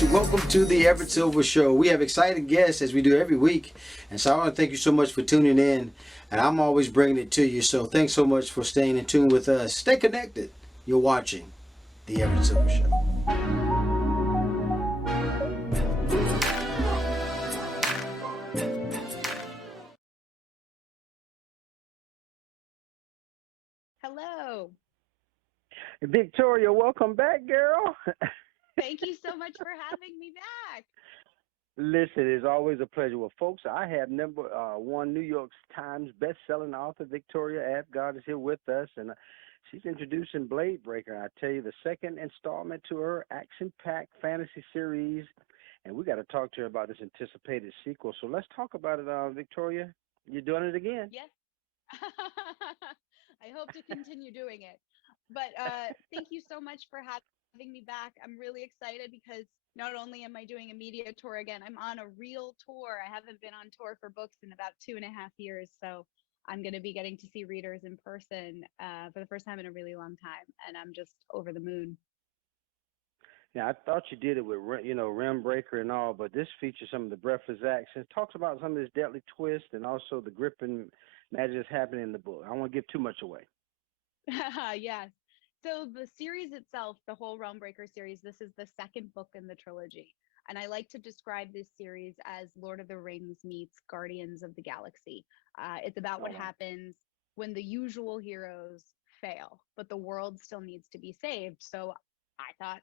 guys, welcome to the Everett Silver Show. We have exciting guests as we do every week, and so I want to thank you so much for tuning in, and I'm always bringing it to you, so thanks so much for staying in tune with us. Stay connected. You're watching the Everett Silver Show. Hello. Victoria, welcome back, girl. Thank you so much for having me back. Listen, it's always a pleasure. Well, folks, I have number one New York Times best-selling author Victoria Aveyard is here with us, and she's introducing Blade Breaker. I tell you, the second installment to her action-packed fantasy series, and we got to talk to her about this anticipated sequel. So let's talk about it, Victoria. You're doing it again. Yes. I hope to continue doing it. But thank you so much for having me back. I'm really excited because not only am I doing a media tour again, I'm on a real tour. I haven't been on tour for books in about 2.5 years. So I'm going to be getting to see readers in person for the first time in a really long time. And I'm just over the moon. Yeah, I thought you did it with, Rim Breaker and all, but this features some of the breathless action. It talks about some of this deadly twist and also the gripping magic that's happening in the book. I don't want to give too much away. Yes. So the series itself, the whole Realm Breaker series, this is the second book in the trilogy. And I like to describe this series as Lord of the Rings meets Guardians of the Galaxy. It's about what Oh, wow. happens when the usual heroes fail, but the world still needs to be saved. So I thought,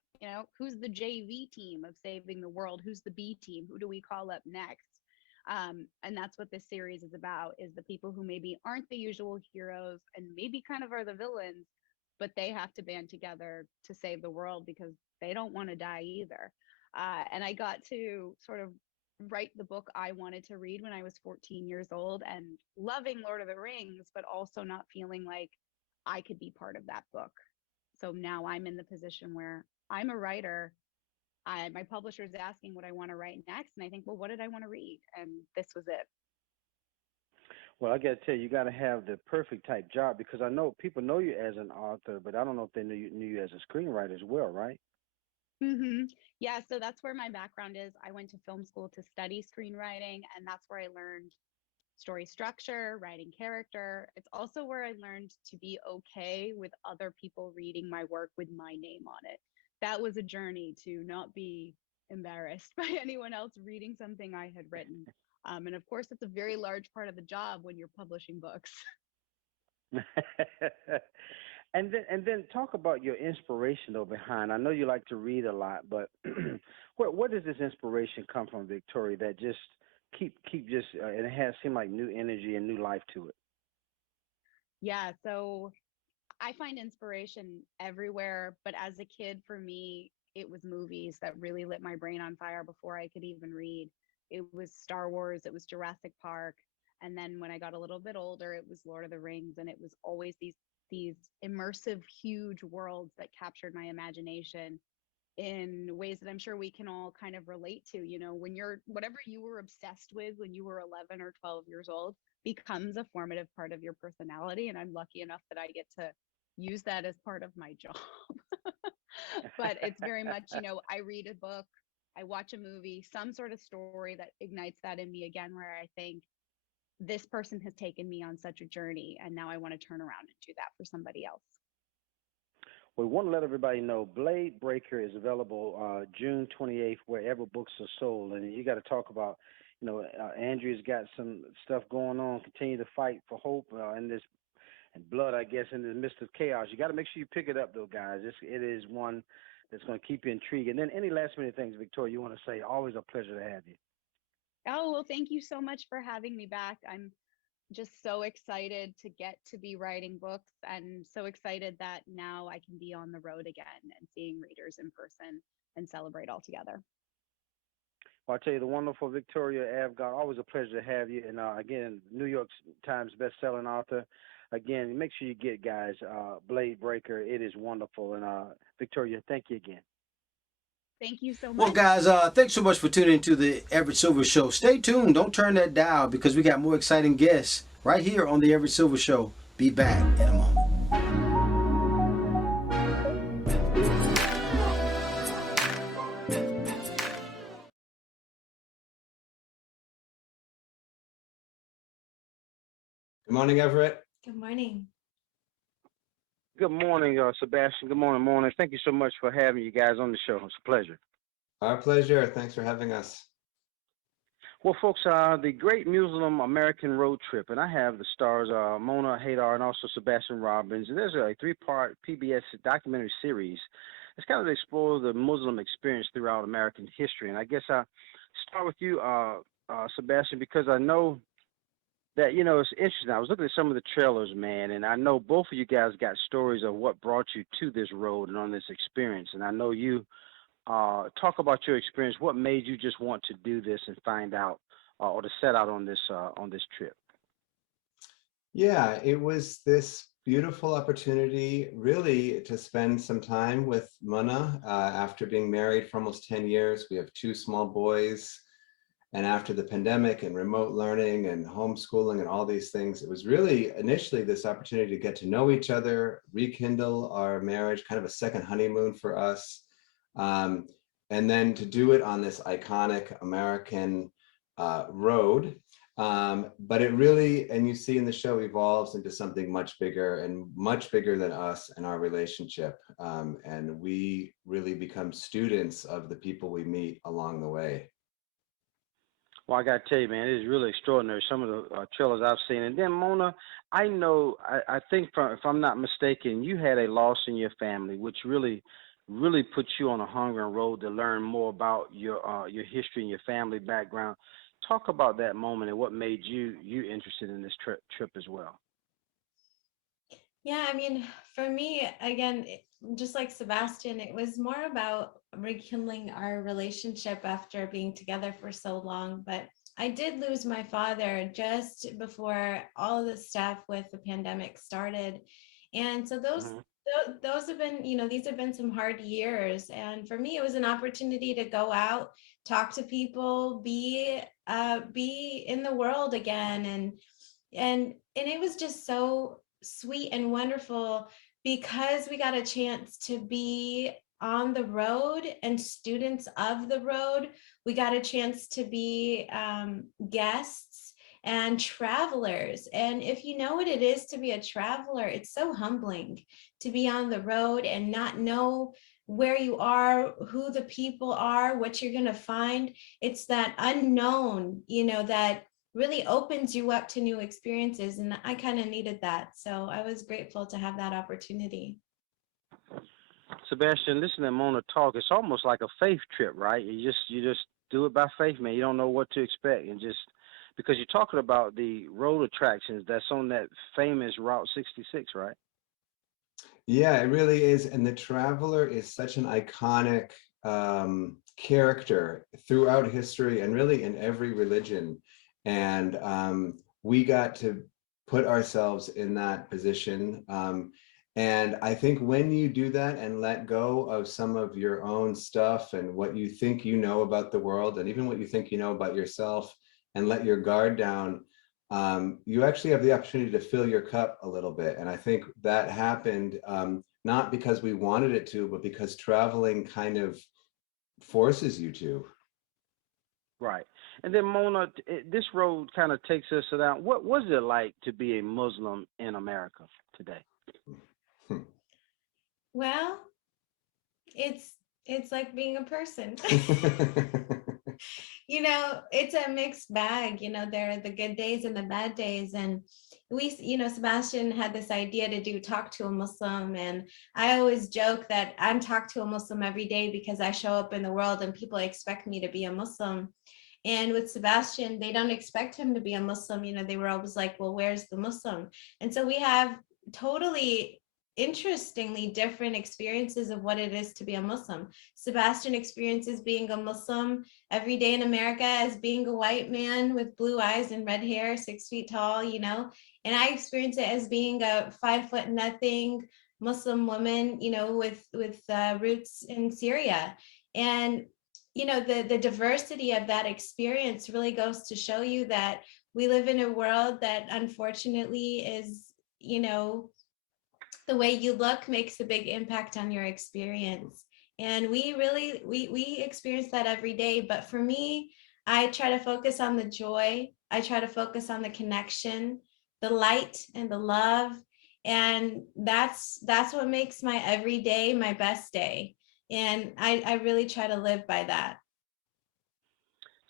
who's the JV team of saving the world? Who's the B team? Who do we call up next? And that's what this series is about, is the people who maybe aren't the usual heroes and maybe kind of are the villains, but they have to band together to save the world because they don't want to die either. And I got to sort of write the book I wanted to read when I was 14 years old and loving Lord of the Rings, but also not feeling like I could be part of that book. So now I'm in the position where I'm a writer. My publisher is asking what I want to write next. And I think, well, what did I want to read? And this was it. Well, I got to tell you, you got to have the perfect type job because I know people know you as an author, but I don't know if they knew you as a screenwriter as well, right? Yeah, so that's where my background is. I went to film school to study screenwriting, and that's where I learned story structure, writing character. It's also where I learned to be okay with other people reading my work with my name on it. That was a journey to not be embarrassed by anyone else reading something I had written. And of course, it's a very large part of the job when you're publishing books. And then talk about your inspiration though behind. I know you like to read a lot, but where does this inspiration come from, Victoria? That just keep just and it has seemed like new energy and new life to it. Yeah, so I find inspiration everywhere, but as a kid, for me, it was movies that really lit my brain on fire before I could even read. It was Star Wars, it was Jurassic Park, and then when I got a little bit older, it was Lord of the Rings, and it was always these immersive, huge worlds that captured my imagination in ways that I'm sure we can all kind of relate to. When you're whatever you were obsessed with when you were 11 or 12 years old becomes a formative part of your personality. And I'm lucky enough that I get to use that as part of my job. But it's very much, I read a book, I watch a movie, some sort of story that ignites that in me again, where I think this person has taken me on such a journey and now I want to turn around and do that for somebody else. We want to let everybody know Blade Breaker is available June 28th wherever books are sold. And you got to talk about, Andrea's got some stuff going on. Continue to fight for hope in this and blood, I guess, in the midst of chaos. You got to make sure you pick it up, though, guys. It is one that's going to keep you intrigued. And then any last minute things, Victoria, you want to say? Always a pleasure to have you. Oh, well, thank you so much for having me back. I'm just so excited to get to be writing books and so excited that now I can be on the road again and seeing readers in person and celebrate all together. Well, I tell you, the wonderful Victoria Aveyard, always a pleasure to have you. And again, New York Times best-selling author. Again, make sure you get, guys, Blade Breaker. It is wonderful. And Victoria, thank you again. Thank you so Well, much. guys, thanks so much for tuning into the Everett Silver Show. Stay tuned. Don't turn that dial because we got more exciting guests right here on the Everett Silver Show. Be back in a moment. morning, Everett. Good morning. Good morning, Sebastian. Good morning. Thank you so much for having you guys on the show. It's a pleasure. Our pleasure. Thanks for having us. Well, folks, the Great Muslim American Road Trip, and I have the stars Mona Haydar and also Sebastian Robbins. And there's a three-part PBS documentary series. It's kind of to explore the Muslim experience throughout American history. And I guess I'll start with you, Sebastian, because I know that, it's interesting. I was looking at some of the trailers, man, and I know both of you guys got stories of what brought you to this road and on this experience. And I know you talk about your experience. What made you just want to do this and find out or to set out on this trip? Yeah, it was this beautiful opportunity really to spend some time with Mona after being married for almost 10 years. We have two small boys. And after the pandemic and remote learning and homeschooling and all these things, it was really initially this opportunity to get to know each other, rekindle our marriage, kind of a second honeymoon for us. And then to do it on this iconic American road. But it really, and you see in the show, evolves into something much bigger and much bigger than us and our relationship. And we really become students of the people we meet along the way. Well, I got to tell you, man, it is really extraordinary, some of the trailers I've seen. And then, Mona, I know, I think, if I'm not mistaken, you had a loss in your family, which really put you on a hungering road to learn more about your history and your family background. Talk about that moment and what made you interested in this trip as well. Yeah, I mean, for me, again, just like Sebastian, it was more about rekindling our relationship after being together for so long. But I did lose my father just before all of the stuff with the pandemic started. And so those have been, these have been some hard years. And for me, it was an opportunity to go out, talk to people, be in the world again. And it was just so sweet and wonderful because we got a chance to be on the road and students of the road. We got a chance to be guests and travelers. And if you know what it is to be a traveler, it's so humbling to be on the road and not know where you are, who the people are, what you're going to find. It's that unknown, that really opens you up to new experiences. And I kind of needed that. So I was grateful to have that opportunity. Sebastian, listening to Mona talk, it's almost like a faith trip, right? You just do it by faith, man. You don't know what to expect. And just because you're talking about the road attractions that's on that famous Route 66, right? Yeah, it really is. And the traveler is such an iconic character throughout history and really in every religion. And we got to put ourselves in that position. And I think when you do that and let go of some of your own stuff and what you think you know about the world and even what you think you know about yourself and let your guard down, you actually have the opportunity to fill your cup a little bit. And I think that happened not because we wanted it to, but because traveling kind of forces you to. Right. And then, Mona, this road kind of takes us down. What was it like to be a Muslim in America today? Well, it's like being a person. It's a mixed bag. There are the good days and the bad days. And we, Sebastian had this idea to do Talk to a Muslim. And I always joke that I'm Talk to a Muslim every day because I show up in the world and people expect me to be a Muslim. And with Sebastian, they don't expect him to be a Muslim. They were always like, well, where's the Muslim? And so we have totally interestingly different experiences of what it is to be a Muslim. Sebastian experiences being a Muslim every day in America as being a white man with blue eyes and red hair, 6 feet tall, and I experience it as being a 5'0" Muslim woman, with roots in Syria. And the diversity of that experience really goes to show you that we live in a world that unfortunately is, the way you look makes a big impact on your experience. And we experience that every day. But for me, I try to focus on the joy. I try to focus on the connection, the light and the love. And that's what makes my everyday my best day. And I really try to live by that.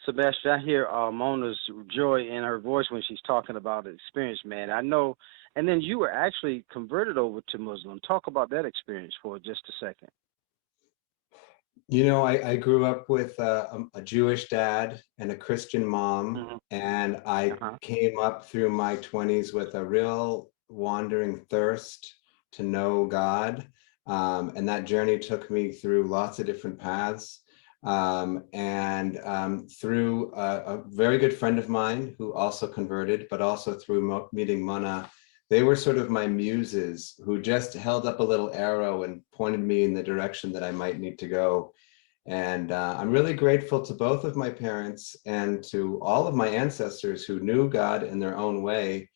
Sebastian, I hear Mona's joy in her voice when she's talking about the experience, man. I know. And then you were actually converted over to Muslim. Talk about that experience for just a second. You know, I grew up with a Jewish dad and a Christian mom, and I came up through my 20s with a real wandering thirst to know God. And that journey took me through lots of different paths. Through a very good friend of mine who also converted, but also through meeting Mona, they were sort of my muses who just held up a little arrow and pointed me in the direction that I might need to go. And I'm really grateful to both of my parents and to all of my ancestors who knew God in their own way.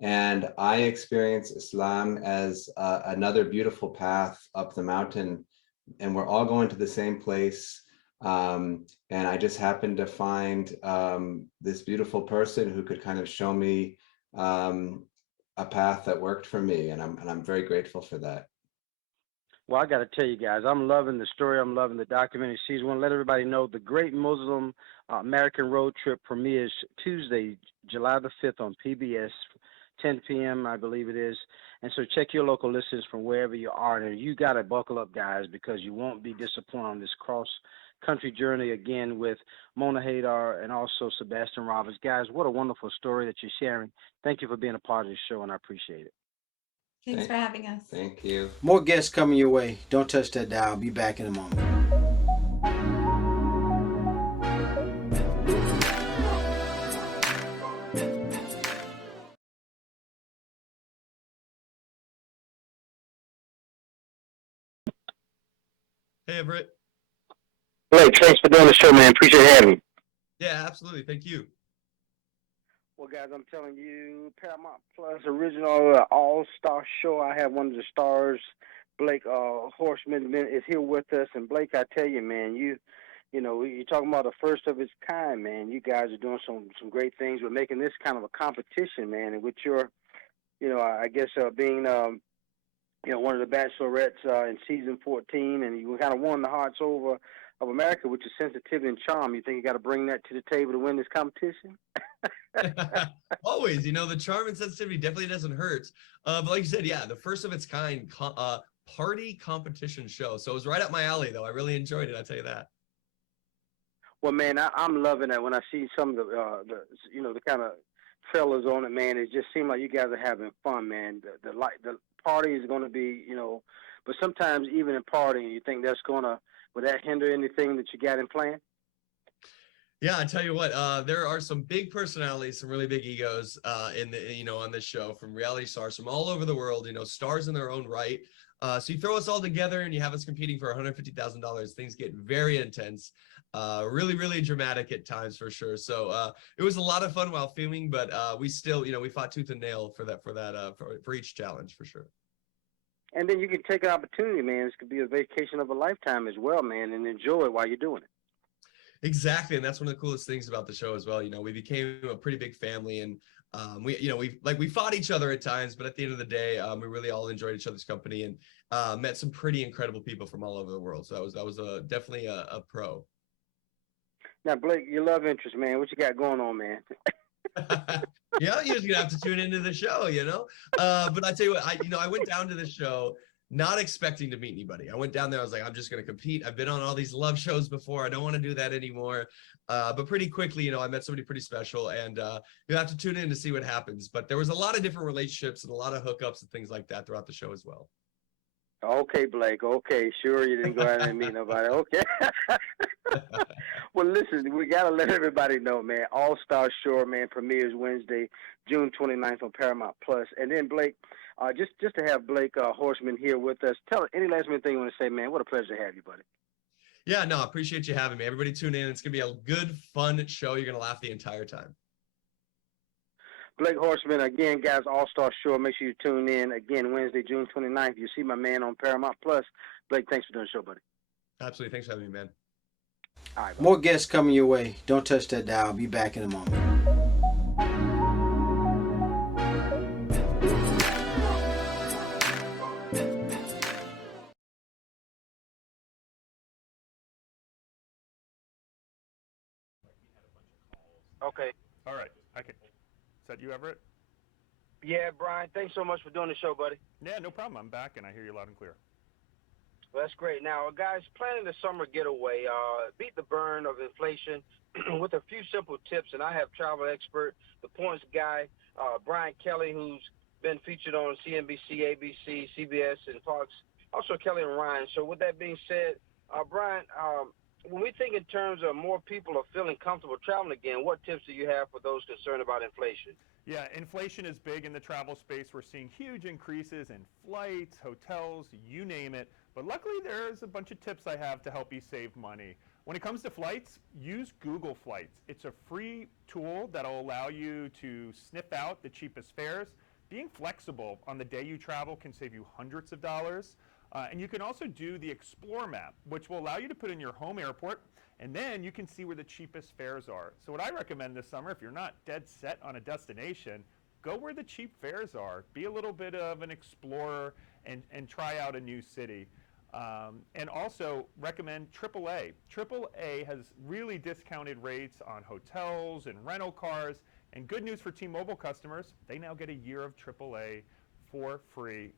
And I experience Islam as another beautiful path up the mountain, and we're all going to the same place. And I just happened to find this beautiful person who could kind of show me a path that worked for me, and I'm very grateful for that. Well, I got to tell you guys, I'm loving the story. I'm loving the documentary series. I want to let everybody know the Great Muslim American Road Trip premieres Tuesday, July the 5th on PBS, 10 p.m., I believe it is. And so check your local listings from wherever you are. And you got to buckle up, guys, because you won't be disappointed on this cross-country journey again with Mona Haydar and also Sebastian Robbins. Guys, what a wonderful story that you're sharing. Thank you for being a part of this show, and I appreciate it. Thanks for having us. Thank you. More guests coming your way. Don't touch that dial. I'll be back in a moment. Hey, Everett. Blake, thanks for doing the show, man. Appreciate having me. Yeah, absolutely. Thank you. Well, guys, I'm telling you, Paramount Plus original all-star show. I have one of the stars, Blake Hortsman, is here with us. And Blake, I tell you, man, you're talking about the first of its kind, man. You guys are doing some great things. We're making this kind of a competition, man. And with your, I guess being, one of the bachelorettes in season 14, and you kind of won the hearts over of America, which is sensitivity and charm. You think you got to bring that to the table to win this competition? Always, the charm and sensitivity definitely doesn't hurt. But like you said, yeah, the first of its kind party competition show. So it was right up my alley, though. I really enjoyed it. I'll tell you that. Well, man, I'm loving that. When I see some of the kind of fellas on it, man, it just seems like you guys are having fun, man. The party is going to be, but sometimes even in partying, you think would that hinder anything that you got in plan? Yeah, I tell you what, there are some big personalities, some really big egos on this show, from reality stars from all over the world, stars in their own right. So you throw us all together and you have us competing for $150,000. Things get very intense, really, really dramatic at times for sure. So it was a lot of fun while filming, but we still, we fought tooth and nail for each challenge for sure. And then you can take an opportunity, man. This could be a vacation of a lifetime as well, man, and enjoy it while you're doing it. Exactly, and that's one of the coolest things about the show as well. We became a pretty big family, and we fought each other at times, but at the end of the day, we really all enjoyed each other's company and met some pretty incredible people from all over the world. So that was definitely a pro. Now, Blake, your love interest, man, what you got going on, man? Yeah, you're just gonna have to tune into the show, But I tell you what, I went down to the show not expecting to meet anybody. I went down there, I was like, I'm just gonna compete. I've been on all these love shows before. I don't want to do that anymore. But pretty quickly, I met somebody pretty special, and you'll have to tune in to see what happens. But there was a lot of different relationships and a lot of hookups and things like that throughout the show as well. Okay, Blake. Okay, sure, you didn't go out and meet nobody. Okay. Well, listen, we got to let everybody know, man. All-Star Show, man, premieres Wednesday, June 29th on Paramount Plus. And then, Blake, just to have Blake Hortsman here with us, tell any last minute thing you want to say, man. What a pleasure to have you, buddy. Yeah, no, I appreciate you having me. Everybody tune in. It's going to be a good, fun show. You're going to laugh the entire time. Blake Hortsman, again, guys, All-Star Show. Make sure you tune in. Again, Wednesday, June 29th. You see my man on Paramount Plus. Blake, thanks for doing the show, buddy. Absolutely. Thanks for having me, man. All right, More guests coming your way. Don't touch that dial. I'll be back in a moment. Okay. All right. Is that you, Everett? Yeah, Brian, thanks so much for doing the show, buddy. Yeah, no problem. I'm back, and I hear you loud and clear. Well, that's great. Now, guys, planning the summer getaway, beat the burn of inflation with a few simple tips. And I have travel expert, the points guy, Brian Kelly, who's been featured on CNBC, ABC, CBS, and Fox. Also, Kelly and Ryan. So with that being said, Brian, when we think in terms of more people are feeling comfortable traveling again, what tips do you have for those concerned about inflation? Yeah, inflation is big in the travel space. We're seeing huge increases in flights, hotels, you name it. But luckily, there's a bunch of tips I have to help you save money. When it comes to flights, use Google Flights. It's a free tool that'll allow you to sniff out the cheapest fares. Being flexible on the day you travel can save you hundreds of dollars. And you can also do the Explore map, which will allow you to put in your home airport, and then you can see where the cheapest fares are. So what I recommend this summer, if you're not dead set on a destination, go where the cheap fares are. Be a little bit of an explorer and try out a new city. And also recommend AAA. AAA has really discounted rates on hotels and rental cars. And good news for T-Mobile customers, they now get a year of AAA for free,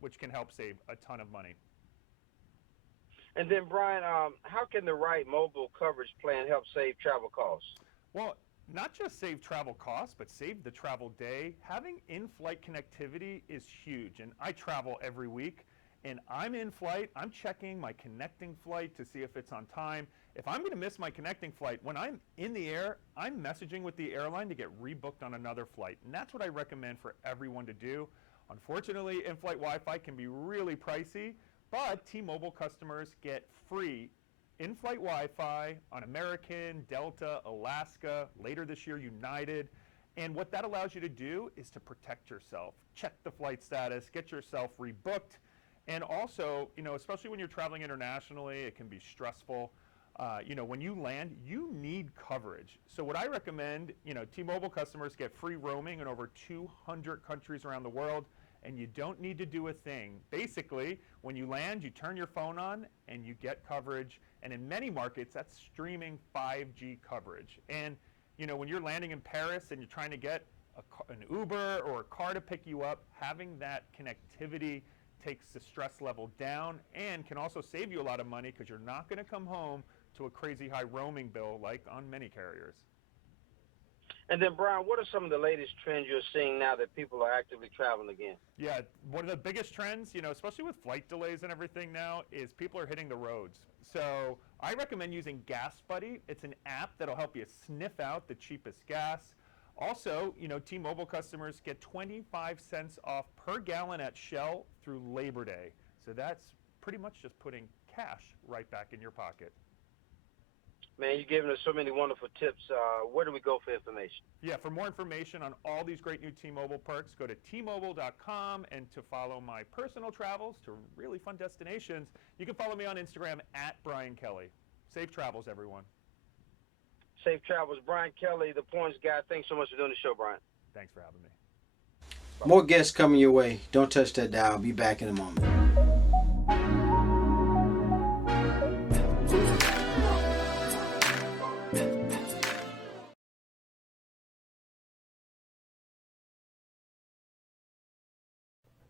which can help save a ton of money. And then, Brian, how can the right mobile coverage plan help save travel costs? Well, not just save travel costs, but save the travel day. Having in-flight connectivity is huge, and I travel every week. And I'm in flight, I'm checking my connecting flight to see if it's on time. If I'm gonna miss my connecting flight, when I'm in the air, I'm messaging with the airline to get rebooked on another flight. And that's what I recommend for everyone to do. Unfortunately, in-flight Wi-Fi can be really pricey, but T-Mobile customers get free in-flight Wi-Fi on American, Delta, Alaska, later this year United. And what that allows you to do is to protect yourself. Check the flight status, get yourself rebooked. And also, especially when you're traveling internationally, it can be stressful. When you land, you need coverage. So what I recommend, T-Mobile customers get free roaming in over 200 countries around the world, and you don't need to do a thing. Basically, when you land, you turn your phone on and you get coverage. And in many markets, that's streaming 5G coverage. And, when you're landing in Paris and you're trying to get an Uber or a car to pick you up, having that connectivity takes the stress level down and can also save you a lot of money because you're not going to come home to a crazy high roaming bill like on many carriers. And then, Brian, what are some of the latest trends you're seeing now that people are actively traveling again? Yeah, one of the biggest trends, especially with flight delays and everything now, is people are hitting the roads. So I recommend using Gas Buddy. It's an app that'll help you sniff out the cheapest gas. Also, T-Mobile customers get 25 cents off per gallon at Shell through Labor Day. So that's pretty much just putting cash right back in your pocket. Man, you're giving us so many wonderful tips. Where do we go for information? Yeah, for more information on all these great new T-Mobile perks, go to T-Mobile.com, and to follow my personal travels to really fun destinations, you can follow me on Instagram at Brian Kelly. Safe travels, everyone. Safe travels. Brian Kelly, the points guy. Thanks so much for doing the show, Brian. Thanks for having me. More guests coming your way. Don't touch that dial. I'll be back in a moment.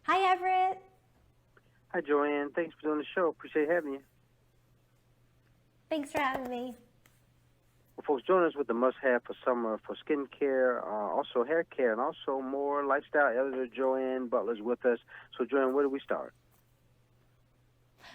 Hi, Everett. Hi, Joanne. Thanks for doing the show. Appreciate having you. Thanks for having me. Well, folks, join us with the must-have for summer for skincare, also hair care, and also more lifestyle. Editor Joanne Butler is with us. So, Joanne, where do we start?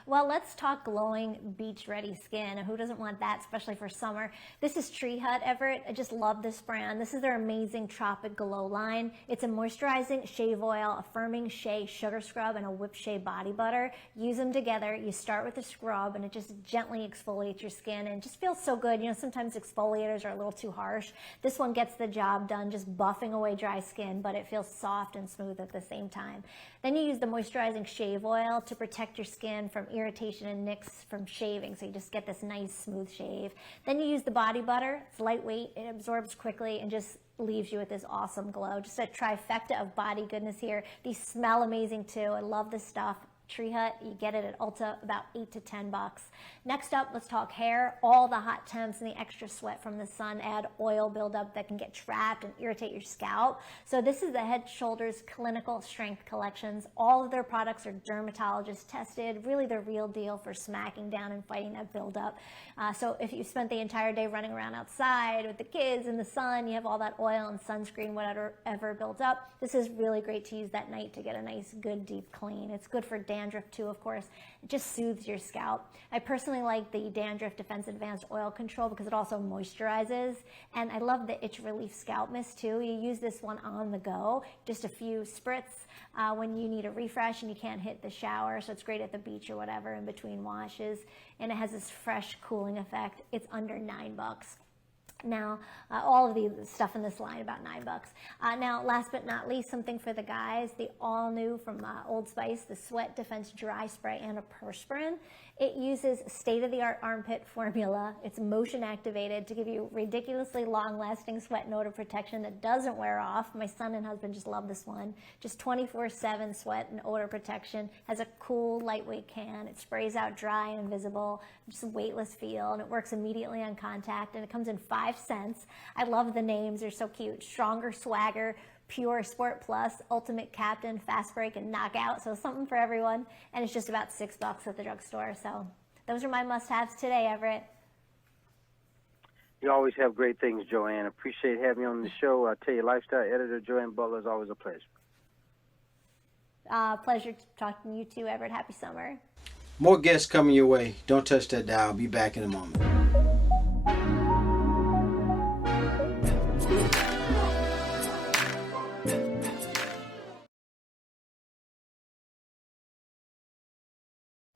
Well, let's talk glowing, beach-ready skin. Who doesn't want that, especially for summer? This is Tree Hut, Everett. I just love this brand. This is their amazing Tropic Glow line. It's a moisturizing shave oil, a firming shea sugar scrub, and a whipped shea body butter. Use them together. You start with a scrub, and it just gently exfoliates your skin, and it just feels so good. Sometimes exfoliators are a little too harsh. This one gets the job done, just buffing away dry skin, but it feels soft and smooth at the same time. Then you use the moisturizing shave oil to protect your skin from irritation and nicks from shaving, so you just get this nice smooth shave. Then you use the body butter. It's lightweight, it absorbs quickly, and just leaves you with this awesome glow. Just a trifecta of body goodness here. These smell amazing too. I love this stuff. Tree Hut. You get it at Ulta, about $8 to $10. Next up, let's talk hair. All the hot temps and the extra sweat from the sun add oil buildup that can get trapped and irritate your scalp. So this is the Head & Shoulders Clinical Strength Collections. All of their products are dermatologist tested, really the real deal for smacking down and fighting that buildup. So if you spent the entire day running around outside with the kids in the sun, you have all that oil and sunscreen, whatever builds up, this is really great to use that night to get a nice, good, deep clean. It's good for dandruff too, of course. It just soothes your scalp. I personally like the Dandruff Defense Advanced Oil Control because it also moisturizes. And I love the Itch Relief Scalp Mist too. You use this one on the go, just a few spritz when you need a refresh and you can't hit the shower. So it's great at the beach or whatever in between washes. And it has this fresh cooling effect. It's under $9. Now, all of the stuff in this line, about $9. Now, last but not least, something for the guys, the all new from Old Spice, the Sweat Defense Dry Spray Antiperspirant. It uses state-of-the-art armpit formula. It's motion activated to give you ridiculously long-lasting sweat and odor protection that doesn't wear off. My son and husband just love this one. Just 24/7 sweat and odor protection. Has a cool, lightweight can. It sprays out dry and invisible, just a weightless feel, and it works immediately on contact, and it comes in 5 cents. I love the names. They're so cute. Stronger Swagger, Pure Sport Plus, Ultimate Captain, Fast Break, and Knockout. So something for everyone. And it's just about $6 at the drugstore. So those are my must-haves today, Everett. You always have great things, Joanne. Appreciate having you on the show. I tell you, lifestyle editor Joanne Butler is always a pleasure. Pleasure talking to you too, Everett. Happy summer. More guests coming your way. Don't touch that dial. I'll be back in a moment.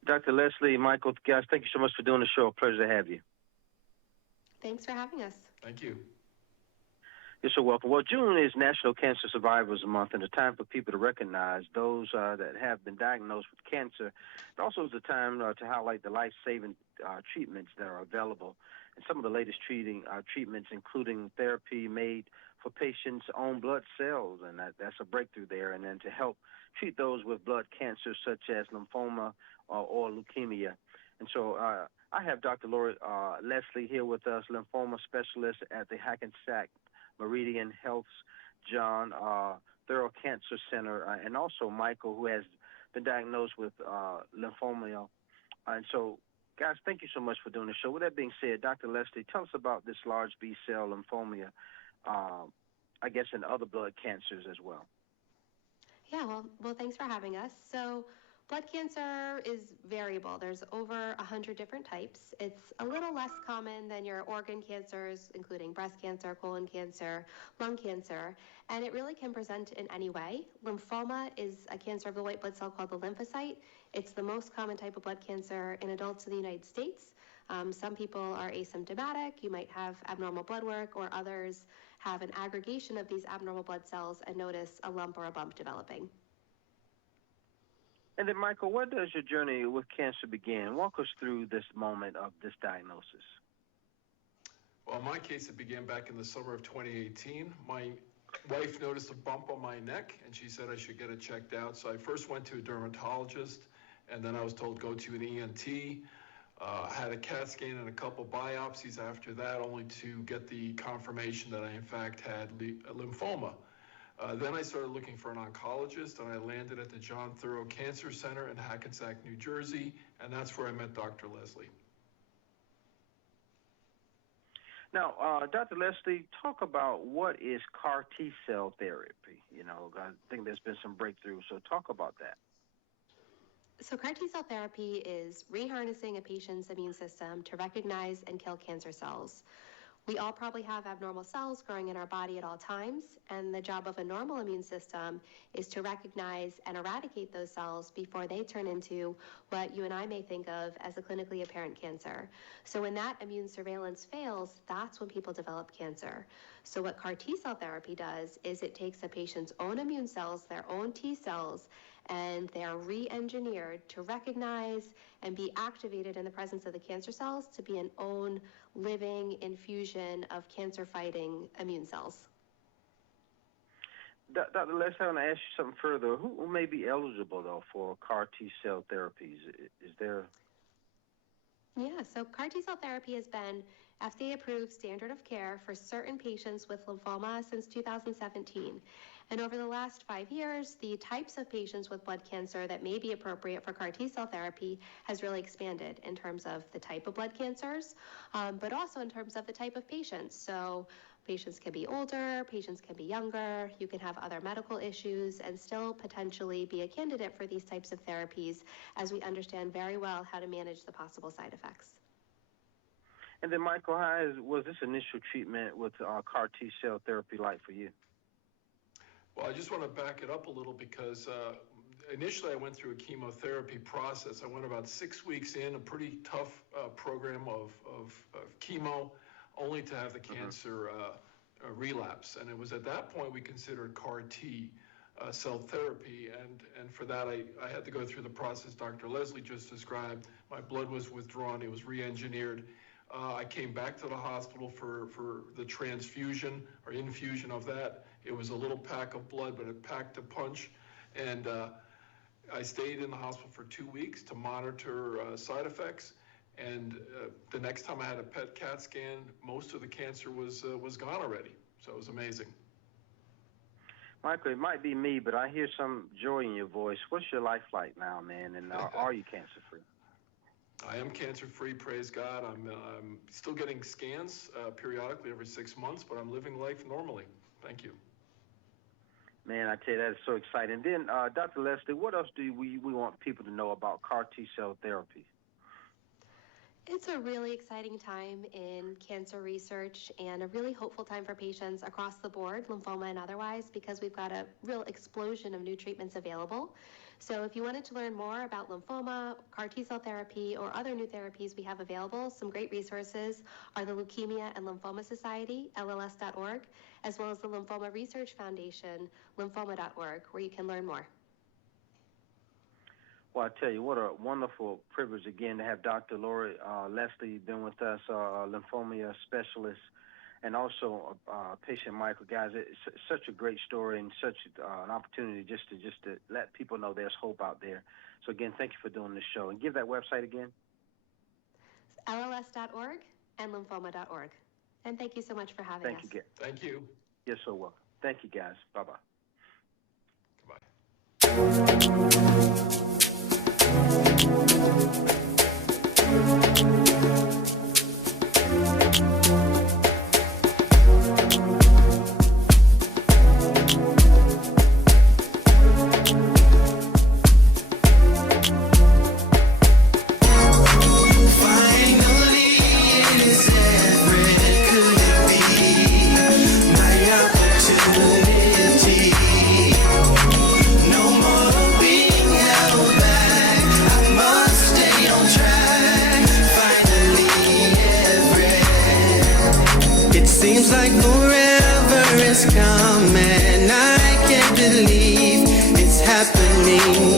Dr. Leslie, Michael, guys, thank you so much for doing the show. A pleasure to have you. Thanks for having us. Thank you. You're so welcome. Well, June is National Cancer Survivors Month, and a time for people to recognize those that have been diagnosed with cancer. It also is a time to highlight the life-saving treatments that are available, and some of the latest treatments, including therapy made for patients' own blood cells, and that's a breakthrough there, and then to help treat those with blood cancers such as lymphoma or leukemia. And so I have Dr. Lori Leslie here with us, lymphoma specialist at the Hackensack Meridian Health's John Thorough Cancer Center, and also Michael, who has been diagnosed with lymphoma. And so, guys, thank you so much for doing the show. With that being said, Dr. Leslie, tell us about this large B-cell lymphoma, I guess, and other blood cancers as well. Yeah, well, thanks for having us. So blood cancer is variable. There's over 100 different types. It's a little less common than your organ cancers, including breast cancer, colon cancer, lung cancer, and it really can present in any way. Lymphoma is a cancer of the white blood cell called the lymphocyte. It's the most common type of blood cancer in adults in the United States. Some people are asymptomatic. You might have abnormal blood work, or others have an aggregation of these abnormal blood cells and notice a lump or a bump developing. And then, Michael, where does your journey with cancer begin? Walk us through this moment of this diagnosis. Well, in my case, it began back in the summer of 2018. My wife noticed a bump on my neck, and she said I should get it checked out. So I first went to a dermatologist, and then I was told go to an ENT. Had a CAT scan and a couple biopsies after that, only to get the confirmation that I, in fact, had lymphoma. Then I started looking for an oncologist, and I landed at the John Thorough Cancer Center in Hackensack, New Jersey, and that's where I met Dr. Leslie. Now, Dr. Leslie, talk about what is CAR T-cell therapy. You know, I think there's been some breakthroughs, so talk about that. So CAR T-cell therapy is reharnessing a patient's immune system to recognize and kill cancer cells. We all probably have abnormal cells growing in our body at all times, and the job of a normal immune system is to recognize and eradicate those cells before they turn into what you and I may think of as a clinically apparent cancer. So when that immune surveillance fails, that's when people develop cancer. So what CAR T-cell therapy does is it takes a patient's own immune cells, their own T cells, and they are re-engineered to recognize and be activated in the presence of the cancer cells to be an own living infusion of cancer-fighting immune cells. Dr. Leslie, I want to ask you something further. Who may be eligible, though, for CAR T-cell therapies? Is there... Yeah, so CAR T-cell therapy has been FDA-approved standard of care for certain patients with lymphoma since 2017. And over the last 5 years, the types of patients with blood cancer that may be appropriate for CAR T-cell therapy has really expanded in terms of the type of blood cancers, but also in terms of the type of patients. So patients can be older, patients can be younger, you can have other medical issues and still potentially be a candidate for these types of therapies as we understand very well how to manage the possible side effects. And then, Michael, was this initial treatment with CAR T-cell therapy like for you? Well, I just want to back it up a little because initially I went through a chemotherapy process. I went about 6 weeks in, a pretty tough program of chemo, only to have the cancer relapse. And it was at that point we considered CAR T cell therapy. And for that, I had to go through the process Dr. Leslie just described. My blood was withdrawn. It was re-engineered. I came back to the hospital for the transfusion or infusion of that. It was a little pack of blood, but it packed a punch. And I stayed in the hospital for 2 weeks to monitor side effects. And the next time I had a PET CAT scan, most of the cancer was gone already. So it was amazing. Michael, it might be me, but I hear some joy in your voice. What's your life like now, man? And are you cancer-free? I am cancer-free, praise God. I'm still getting scans periodically every 6 months, but I'm living life normally. Thank you. Man, I tell you, that is so exciting. Then, Dr. Leslie, what else do we want people to know about CAR T-cell therapy? It's a really exciting time in cancer research and a really hopeful time for patients across the board, lymphoma and otherwise, because we've got a real explosion of new treatments available. So if you wanted to learn more about lymphoma, CAR T-cell therapy, or other new therapies we have available, some great resources are the Leukemia and Lymphoma Society, LLS.org, as well as the Lymphoma Research Foundation, lymphoma.org, where you can learn more. Well, I tell you, what a wonderful privilege again to have Dr. Lori Leslie been with us, lymphoma specialist, and also patient Michael. Guys, it's such a great story and such an opportunity just to let people know there's hope out there. So again, thank you for doing this show. And give that website again. LLS.org and lymphoma.org. And thank you so much for having us. Thank you. Thank you. You're so welcome. Thank you, guys. Bye-bye. Goodbye. Seems like forever is coming. I can't believe it's happening